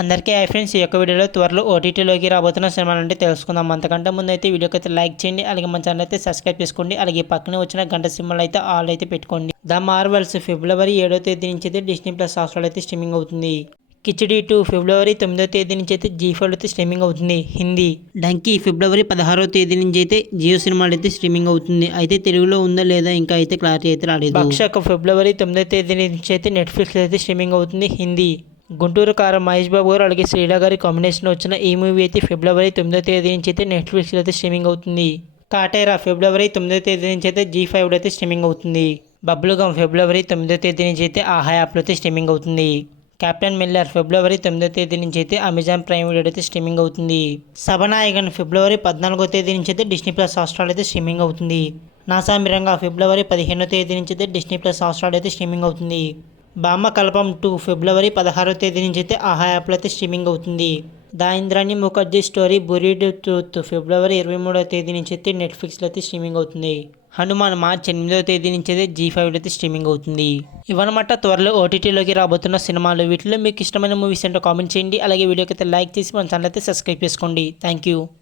అందరికీ hi friends, ఈ యొక్క వీడియోలో త్వరలో ఓటీటీలోకి రాబోతున్న సినిమాలు అంటే తెలుసుకుందాం. అంతకంటే ముందు అయితే వీడియోకి అయితే లైక్ చేయండి, అలాగే మన ఛానల్ అయితే సబ్స్క్రైబ్ చేసుకోండి, అలాగే పక్కనే వచ్చిన గంట సింబల్ అయితే ఆల్ అయితే పెట్టుకోండి. ద మార్వెల్స్ ఫిబ్రవరి 7వ తేదీ నుంచి అయితే డిస్నీ ప్లస్ హాట్‌స్టార్లో అయితే స్ట్రీమింగ్ అవుతుంది. కిచిడి 2 ఫిబ్రవరి 9వ తేదీ నుంచి అయితే జీ5 అయితే స్ట్రీమింగ్ అవుతుంది హిందీ. డంకీ ఫిబ్రవరి 16వ తేదీ నుంచి అయితే జియో సినిమాలు అయితే స్ట్రీమింగ్ అవుతుంది. అయితే తెలుగులో ఉందా లేదా ఇంకా అయితే క్లారిటీ అయితే రాలేదు. భక్షక్ ఫిబ్రవరి 9వ తేదీ నుంచి అయితే నెట్ఫ్లిక్స్ అయితే స్ట్రీమింగ్ అవుతుంది హిందీ. గుంటూరు కారం మహేష్ బాబు గారు అలాగే శ్రీలా గారి కాంబినేషన్లో వచ్చిన ఈ మూవీ అయితే ఫిబ్రవరి 9వ తేదీ నుంచి అయితే నెట్ఫ్లిక్స్లో అయితే స్ట్రీమింగ్ అవుతుంది. కాటేరా ఫిబ్రవరి 9వ తేదీ నుంచి అయితే జీ5 అయితే స్ట్రీమింగ్ అవుతుంది. బబ్లుగమ్ ఫిబ్రవరి 9వ తేదీ నుంచి అయితే ఆహా యాప్లో అయితే స్ట్రీమింగ్ అవుతుంది. కెప్టెన్ మిల్లర్ ఫిబ్రవరి 9వ తేదీ నుంచి అయితే అమెజాన్ ప్రైమ్ వీడియో అయితే స్ట్రీమింగ్ అవుతుంది. సభనాయకన్ ఫిబ్రవరి 14వ తేదీ నుంచి అయితే డిస్నీ ప్లస్ హాట్‌స్టార్ అయితే స్ట్రీమింగ్ అవుతుంది. నాసామిరంగా ఫిబ్రవరి 15వ తేదీ నుంచి అయితే డిస్నీ ప్లస్ హాట్‌స్టార్ అయితే స్ట్రీమింగ్ అవుతుంది. బామ్మ కల్పం 2 ఫిబ్రవరి 16వ తేదీ నుంచి అయితే ఆహా యాప్లో అయితే స్ట్రీమింగ్ అవుతుంది. The Indrani Mukherjee story buried truth February 23వ తేదీ నుంచి అయితే నెట్ఫ్లిక్స్లో అయితే స్ట్రీమింగ్ అవుతుంది. హనుమాన్ మార్చి 8వ తేదీ నుంచి అయితే జీ5 అయితే స్ట్రీమింగ్ అవుతుంది. ఇవన్నమాట త్వరలో ఓటీటీలోకి రాబోతున్న సినిమాలు. వీటిలో మీకు ఇష్టమైన మూవీస్ ఏంటో కామెంట్ చేయండి, అలాగే వీడియోకి అయితే లైక్ చేసి మన ఛానల్ అయితే సబ్స్క్రైబ్ చేసుకోండి. Thank you.